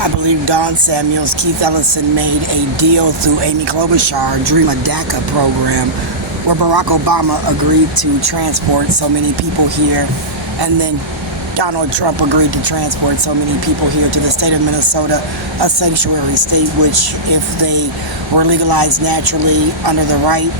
I believe Don Samuels, Keith Ellison made a deal through Amy Klobuchar, Dream of DACA program, where Barack Obama agreed to transport so many people here, and then Donald Trump agreed to transport so many people here to the state of Minnesota, a sanctuary state, which if they were legalized naturally under the right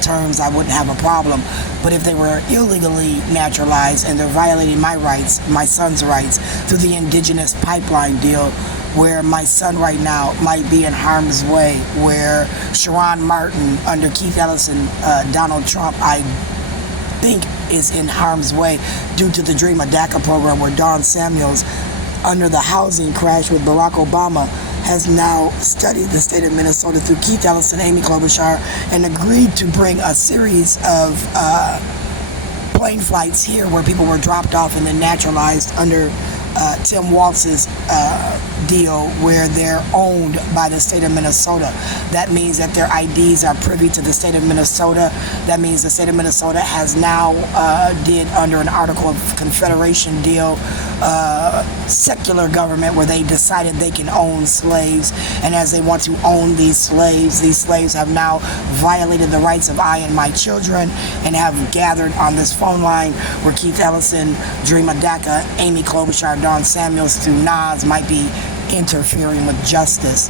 terms, I wouldn't have a problem. But if they were illegally naturalized and they're violating my rights, my son's rights, through the indigenous pipeline deal, where my son right now might be in harm's way, where Sharon Martin under Keith Ellison, Donald Trump, I think is in harm's way due to the Dream of DACA program, where Don Samuels, under the housing crash with Barack Obama, has now studied the state of Minnesota through Keith Ellison, Amy Klobuchar, and agreed to bring a series of plane flights here where people were dropped off and then naturalized under Tim Walz's deal, where they're owned by the state of Minnesota. That means that their IDs are privy to the state of Minnesota. That means the state of Minnesota has now did under an Article of Confederation deal, secular government, where they decided they can own slaves. And as they want to own these slaves have now violated the rights of I and my children, and have gathered on this phone line where Keith Ellison, Dream of DACA, Amy Klobuchar, Don Samuels through Nas might be interfering with justice.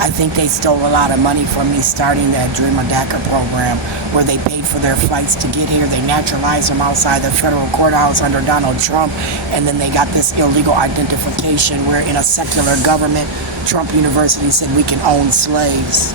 I think they stole a lot of money from me starting that Dream of DACA program, where they paid for their flights to get here. They naturalized them outside the federal courthouse under Donald Trump, and then they got this illegal identification where in a secular government, Trump University said we can own slaves.